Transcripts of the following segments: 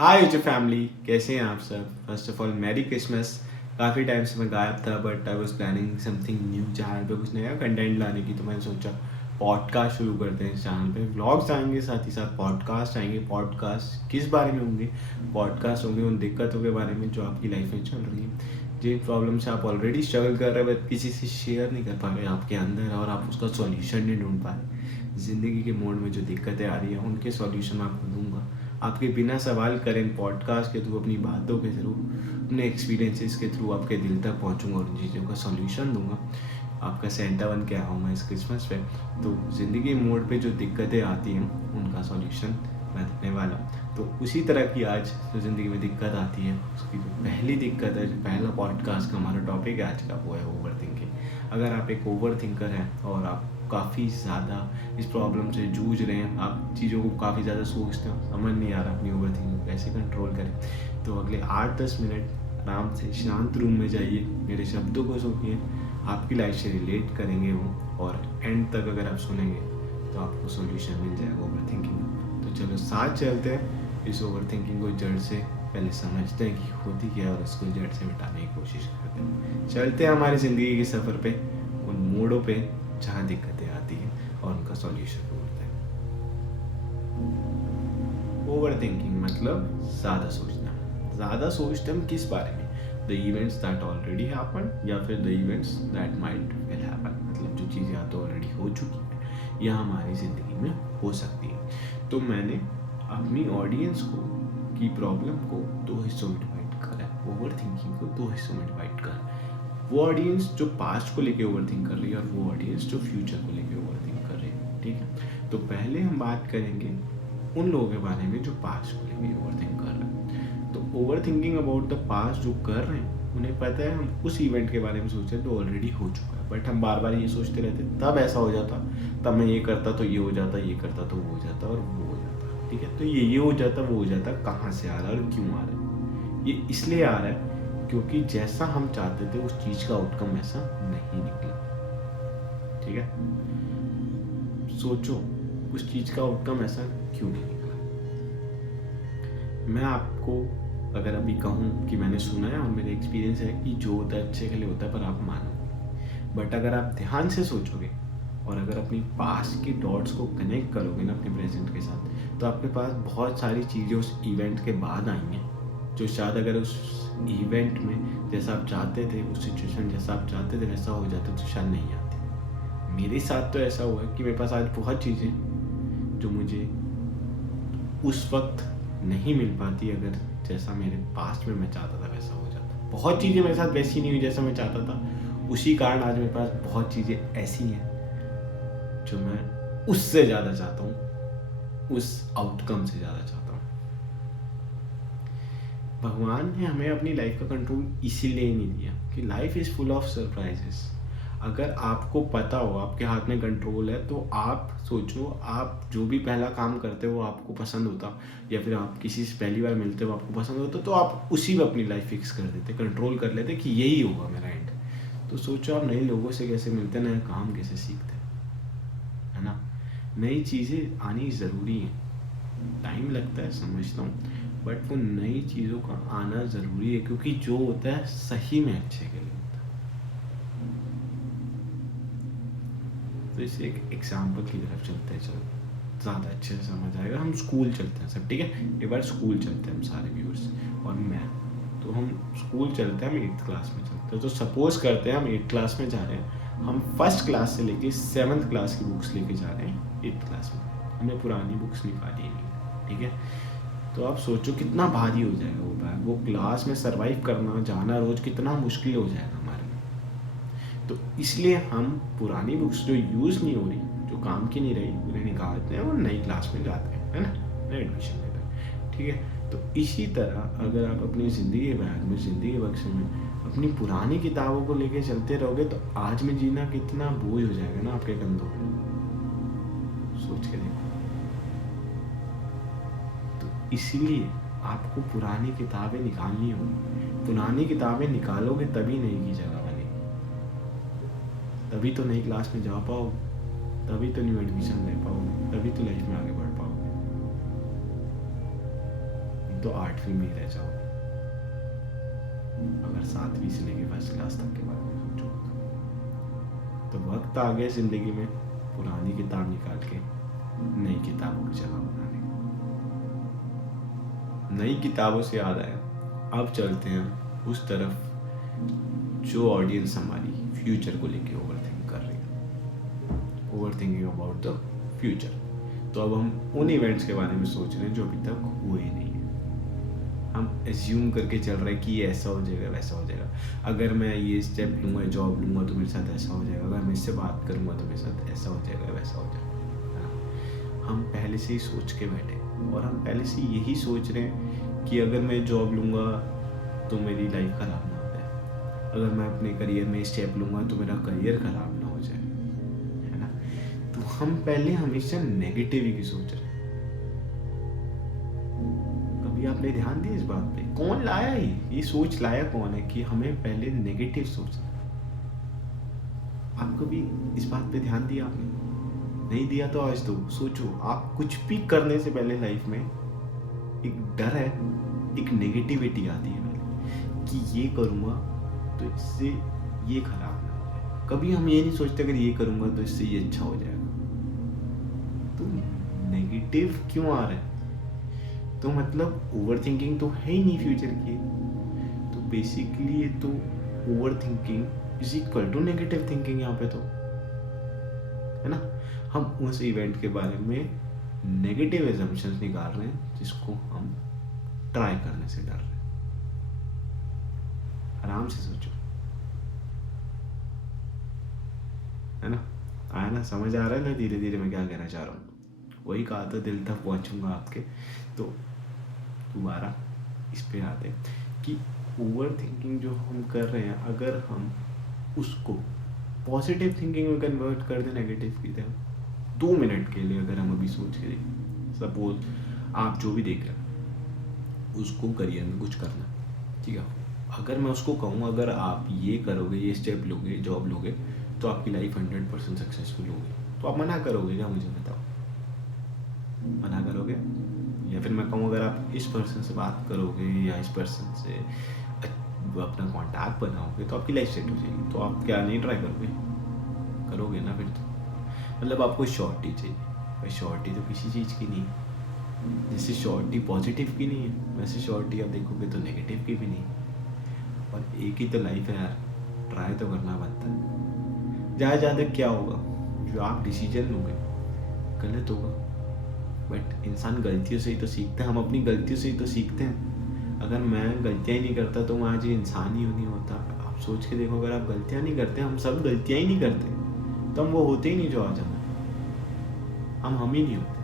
Hi YouTube family, कैसे हैं आप सब। First of all merry Christmas. काफ़ी टाइम से मैं गायब था but I was planning something new channel पे कुछ नया कंटेंट लाने की। तो मैंने सोचा पॉडकास्ट शुरू करते हैं। इस चैनल पे व्लॉग्स आएंगे, साथ ही साथ पॉडकास्ट आएंगे। पॉडकास्ट किस बारे में होंगे? पॉडकास्ट होंगे उन दिक्कतों के बारे में जो आपकी लाइफ में चल रही है, जिन प्रॉब्लम से आप ऑलरेडी स्ट्रगल कर रहे हैं बट किसी से शेयर नहीं कर पा रहे आपके अंदर, और आप उसका सॉल्यूशन नहीं ढूंढ पा रहे। ज़िंदगी के मोड में जो दिक्कतें आ रही हैं उनके सॉल्यूशन मैं आपको दूंगा। आपके बिना सवाल करें पॉडकास्ट के थ्रू, अपनी बातों के थ्रू, अपने एक्सपीरियंसेस के थ्रू आपके दिल तक पहुंचूंगा और उन चीज़ों का सॉल्यूशन दूंगा। आपका सेंटा बन के आया हूँ मैं इस क्रिसमस पे। तो ज़िंदगी मोड पे जो दिक्कतें आती हैं उनका सॉल्यूशन मैं देने वाला हूँ। तो उसी तरह की आज जो ज़िंदगी में दिक्कत आती है उसकी जो पहली दिक्कत है, जो पहला पॉडकास्ट का हमारा टॉपिक है आज का, वो है ओवर थिंकिंग। अगर आप एक ओवर थिंकर हैं और आप काफ़ी ज़्यादा इस प्रॉब्लम से जूझ रहे हैं, आप चीज़ों को काफ़ी ज़्यादा सोचते हो, समझ नहीं आ रहा अपनी ओवर थिंकिंग को कैसे कंट्रोल करें, तो अगले 8-10 मिनट आराम से शांत रूम में जाइए, मेरे शब्दों को सुनिए, आपकी लाइफ से रिलेट करेंगे वो, और एंड तक अगर आप सुनेंगे तो आपको सोल्यूशन मिल जाएगा ओवर थिंकिंग का। तो चलो साथ चलते हैं, इस ओवर थिंकिंग को जड़ से पहले समझते हैं कि होती क्या है और इसको जड़ से मिटाने की कोशिश करते हैं। चलते हैं हमारी ज़िंदगी के सफ़र पे, उन मोड़ों पे जहाँ दिक्कतें आती हैं और उनका सॉल्यूशन ढूंढते हैं। ओवर थिंकिंग मतलब ज़्यादा सोचना। ज़्यादा सोचते हम किस बारे में? The events that already happen, या फिर the events that might will happen. मतलब जो चीज़ें या तो ऑलरेडी हो चुकी हैं या हमारी ज़िंदगी में हो सकती है। तो मैंने अपनी ऑडियंस को की प्रॉब्लम को 2 हिस्सों में डिवाइड करा है। ओवर थिंकिंग को 2 हिस्सों में डिवाइड करा है। वो ऑडियंस जो पास्ट को लेके ओवर थिंक कर रही है और वो ऑडियंस जो फ्यूचर को लेके ओवर थिंक कर रही है। ठीक है, तो पहले हम बात करेंगे उन लोगों के बारे में जो पास्ट को लेके ओवर थिंक कर रहे हैं। तो over thinking about the past जो कर रहे हैं, उन्हें पता है हम उस इवेंट के बारे में सोच रहे हैं जो ऑलरेडी हो चुका है, बट हम बार बार ये सोचते रहते तब ऐसा हो जाता, तब मैं ये करता तो ये हो जाता, ये करता तो वो हो जाता और वो हो जाता। ठीक है, तो ये हो जाता, वो हो जाता, कहाँ से आ रहा है और क्यों आ रहा है? ये इसलिए आ रहा है क्योंकि जैसा हम चाहते थे उस चीज का आउटकम ऐसा नहीं निकला। ठीक है, सोचो उस चीज का आउटकम ऐसा क्यों नहीं निकला। मैं आपको अगर अभी कहूँ कि मैंने सुना है और मेरा एक्सपीरियंस है कि जो होता है अच्छे के लिए होता है, पर आप मानोगे, बट अगर आप ध्यान से सोचोगे और अगर अपनी पास्ट की डॉट्स को कनेक्ट करोगे ना अपने प्रेजेंट के साथ, तो आपके पास बहुत सारी चीज़ें उस इवेंट के बाद आई हैं जो शायद अगर उस इवेंट में जैसा आप चाहते थे, उस सिचुएशन जैसा आप चाहते थे वैसा हो जाता तो शायद नहीं आती। मेरे साथ तो ऐसा हुआ है कि मेरे पास आज बहुत चीज़ें जो मुझे उस वक्त नहीं मिल पाती, अगर जैसा मेरे पास्ट में मैं चाहता था वैसा हो जाता। बहुत चीज़ें मेरे साथ वैसी नहीं हुई जैसा मैं चाहता था, उसी कारण आज मेरे पास बहुत चीज़ें ऐसी हैं जो मैं उससे ज़्यादा चाहता हूँ, उस आउटकम से ज़्यादा चाहता हूँ। भगवान ने हमें अपनी लाइफ का कंट्रोल इसीलिए नहीं दिया कि life is full of surprises. अगर आपको पता हो आपके हाथ में कंट्रोल है, तो आप सोचो, आप जो भी पहला काम करते हो आपको पसंद होता, या फिर आप किसी से पहली बार मिलते हो आपको पसंद होता, तो आप उसी में अपनी लाइफ फिक्स कर देते, कंट्रोल कर लेते कि यही होगा मेरा एंड। तो सोचो आप नए लोगों से कैसे मिलते, नए काम कैसे सीखते, है ना। नई चीज़ें आनी ज़रूरी है, टाइम लगता है समझता हूँ, बट वो नई चीज़ों का आना ज़रूरी है क्योंकि जो होता है सही में अच्छे के लिए होता है। तो इसे एक एग्जाम्पल की तरफ चलते हैं, चलो ज़्यादा अच्छे से समझ आएगा। हम स्कूल चलते हैं सब, ठीक है, एक बार स्कूल चलते हैं हम सारे व्यूअर्स और मैं। तो हम स्कूल चलते हैं, हम 8th क्लास में चलते हैं। तो सपोज करते हैं हम 8th क्लास में जा रहे हैं, हम फर्स्ट क्लास से लेके 7th क्लास की बुक्स लेके जा रहे हैं 8th क्लास में, हमने पुरानी बुक्स निकाली नहीं। ठीक है, तो आप सोचो कितना भारी हो जाएगा वो बैग, वो क्लास में सरवाइव करना, जाना रोज कितना मुश्किल हो जाएगा हमारे लिए। तो इसलिए हम पुरानी बुक्स जो यूज़ नहीं हो रही, जो काम की नहीं रही, उन्हें निकालते हैं और नई क्लास में जाते हैं, है ना, नए एडमिशन लेते हैं। ठीक है, तो इसी तरह अगर आप अपनी ज़िंदगी बैग में, ज़िंदगी बक्से में अपनी पुरानी किताबों को लेके चलते रहोगे तो आज में जीना कितना बोझ हो जाएगा ना आपके कंधों पे। सोच के देखो। इसीलिए आपको पुरानी किताबें निकालनी होगी। पुरानी किताबें निकालोगे तभी नई की जगह बनेगी, तभी तो नई क्लास में जा पाओगे, तभी तो न्यू एडमिशन ले पाओगे, तभी तो लाइफ में आगे बढ़ पाओगे। तो 8वीं में ही रह जाओगे अगर 7वीं से लेके फर्स्ट क्लास तक के बारे में सोचो। तो वक्त आ गया ज़िंदगी में पुरानी किताब निकाल के नई किताबों की जगह बनाने। नई किताबों से याद आया, अब चलते हैं उस तरफ जो ऑडियंस हमारी फ्यूचर को लेके ओवरथिंक कर रही है, ओवरथिंकिंग अबाउट द फ्यूचर। तो अब हम उन इवेंट्स के बारे में सोच रहे हैं जो अभी तक हुए ही नहीं है। हम एज्यूम करके चल रहे हैं कि ये ऐसा हो जाएगा, वैसा हो जाएगा, अगर मैं ये स्टेप लूँगा, जॉब लूँगा तो मेरे साथ ऐसा हो जाएगा, अगर मैं इससे बात करूँगा तो मेरे साथ ऐसा हो जाएगा, वैसा हो जाएगा, है ना। हम पहले से ही सोच के बैठे और हम पहले से यही सोच रहे हैं कि अगर मैं जॉब लूँगा तो मेरी लाइफ ख़राब ना हो जाए, अगर मैं अपने करियर में स्टेप लूँगा तो मेरा करियर ख़राब ना हो जाए, है ना। तो हम पहले हमेशा नेगेटिव ही सोच रहे हैं। कभी आपने ध्यान दिया इस बात पे? कौन लाया ये सोच लाया कौन है कि हमें पहले नेगेटिव सोचना? आप कभी इस बात पे ध्यान दिया आपने? नहीं दिया तो आज तो सोचो, आप कुछ भी करने से पहले लाइफ में एक डर है, एक नेगेटिविटी आती है पहले कि ये करूँगा तो इससे ये खराब ना हो जाए। कभी हम ये नहीं सोचते अगर ये करूँगा तो इससे ये अच्छा हो जाएगा। तो नेगेटिव क्यों आ रहा है? तो मतलब ओवरथिंकिंग तो है ही नहीं फ्यूचर की। तो बेसिकली ये तो overthinking is equal to negative thinking यहाँ पे, तो है ना। हम उस इवेंट के बारे में नेगेटिव एजम्पशंस निकाल रहे हैं जिसको हम ट्राई करने से डर रहे हैं। आराम से सोचो, है ना। आया ना, समझ आ रहा है ना धीरे धीरे मैं क्या कहना चाह रहा हूँ। वही कहा था दिल तक पहुँचूंगा आपके। तो दोबारा इस पे आते हैं कि ओवर थिंकिंग जो हम कर रहे हैं, अगर हम उसको पॉजिटिव थिंकिंग में कन्वर्ट कर दें नेगेटिव की तरह 2 मिनट के लिए, अगर हम अभी सोच के देखें, सपोज आप जो भी देख रहे हैं उसको करियर में कुछ करना, ठीक है। अगर मैं उसको कहूँ अगर आप ये करोगे, ये स्टेप लोगे, जॉब लोगे तो आपकी लाइफ 100% सक्सेसफुल होगी, तो आप मना करोगे क्या? मुझे बताओ, मना करोगे? या फिर मैं कहूँ अगर आप इस पर्सन से बात करोगे या इस पर्सन से अपना कॉन्टैक्ट बनाओगे तो आपकी लाइफ सेट हो जाएगी, तो आप क्या नहीं ट्राई करोगे? करोगे ना। फिर तो मतलब आपको श्योरिटी चाहिए। भाई श्योरिटी तो किसी चीज़ की नहीं है। जैसे श्योरिटी पॉजिटिव की नहीं है, वैसे श्योरिटी आप देखोगे तो नेगेटिव की भी नहीं है। और एक ही तो लाइफ है यार, ट्राई तो करना बनता है। ज़्यादा ज़्यादा क्या होगा, जो आप डिसीजन लोगे गलत होगा, बट इंसान गलतियों से ही तो सीखते हैं। हम अपनी गलतियों से ही तो सीखते हैं। अगर मैं गलतियाँ ही नहीं करता तो मैं आज ये इंसान ही नहीं होता। आप सोच के देखो, अगर आप गलतियाँ नहीं करते, हम सब गलतियाँ ही नहीं करते तो हम वो होते ही नहीं जो आज हम ही नहीं होते।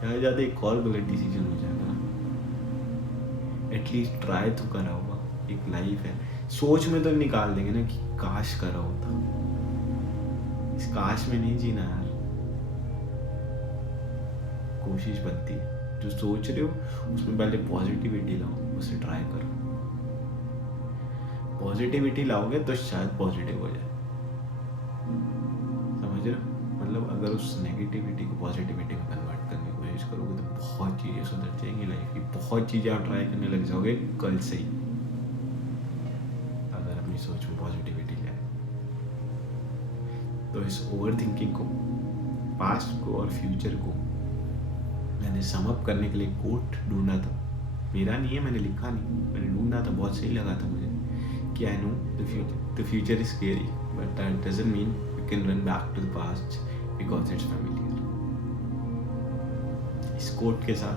ज़्यादा ज़्यादा एक और गलत डिसीजन हो जाएगा ना। एटलीस्ट ट्राई तो करा होगा। एक लाइफ है, सोच में तो निकाल देंगे ना कि काश करा होता। इस काश में नहीं जीना यार, कोशिश बनती है। जो सोच रहे हो उसमें पहले पॉजिटिविटी लाओ, उसे ट्राई करो। पॉजिटिविटी लाओगे तो शायद पॉजिटिव हो जाए, समझ रहे हो? मतलब अगर उस नेगेटिविटी को पॉजिटिविटी में कन्वर्ट करने की कोशिश करोगे तो बहुत चीज़ें सुधर जाएंगी लाइफ की। बहुत चीज़ें आप ट्राई करने लग जाओगे कल से ही, अगर अपनी सोच में पॉजिटिविटी लाए। तो इस ओवर थिंकिंग को, पास्ट को और फ्यूचर को मैंने सम अप करने के लिए कोट ढूंढा था। मेरा नहीं है, मैंने लिखा नहीं, मैंने ढूंढा था, बहुत सही लगा था मुझे कि I know the future is scary but that doesn't mean we can run back to the past because it's familiar. इस कोट के साथ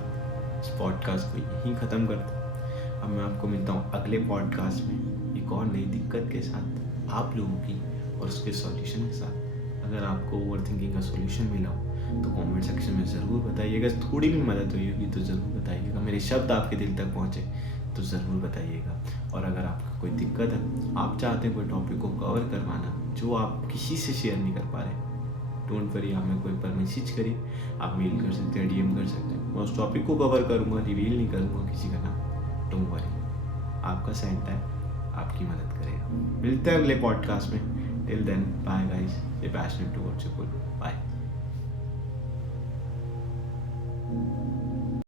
इस पॉडकास्ट को यहीं ख़त्म करते। अब मैं आपको मिलता हूँ अगले पॉडकास्ट में एक और नई दिक्कत के साथ, आप लोगों की और उसके सॉल्यूशन के साथ। अगर आपको ओवर थिंकिंग का सॉल्यूशन मिला हो तो कमेंट सेक्शन में ज़रूर बताइएगा। थोड़ी भी मदद हुई होगी तो ज़रूर बताइएगा। मेरे शब्द आपके दिल तक पहुँचे तो ज़रूर बताइएगा। और अगर आपको कोई दिक्कत है, आप चाहते हैं कोई टॉपिक को कवर करवाना जो आप किसी से शेयर नहीं कर पा रहे, डोंट वरी, आप मेरे को एक बार मैसेज करिए, आप मेल कर सकते हैं, डीएम कर सकते हैं। मैं उस टॉपिक को कवर करूँगा, रिवील नहीं करूँगा किसी का नाम, डोंट वरी। आपका सेंट है, आपकी मदद करेगा। मिलते हैं अगले पॉडकास्ट में। Till then bye guys, stay passionate towards your goal. Bye.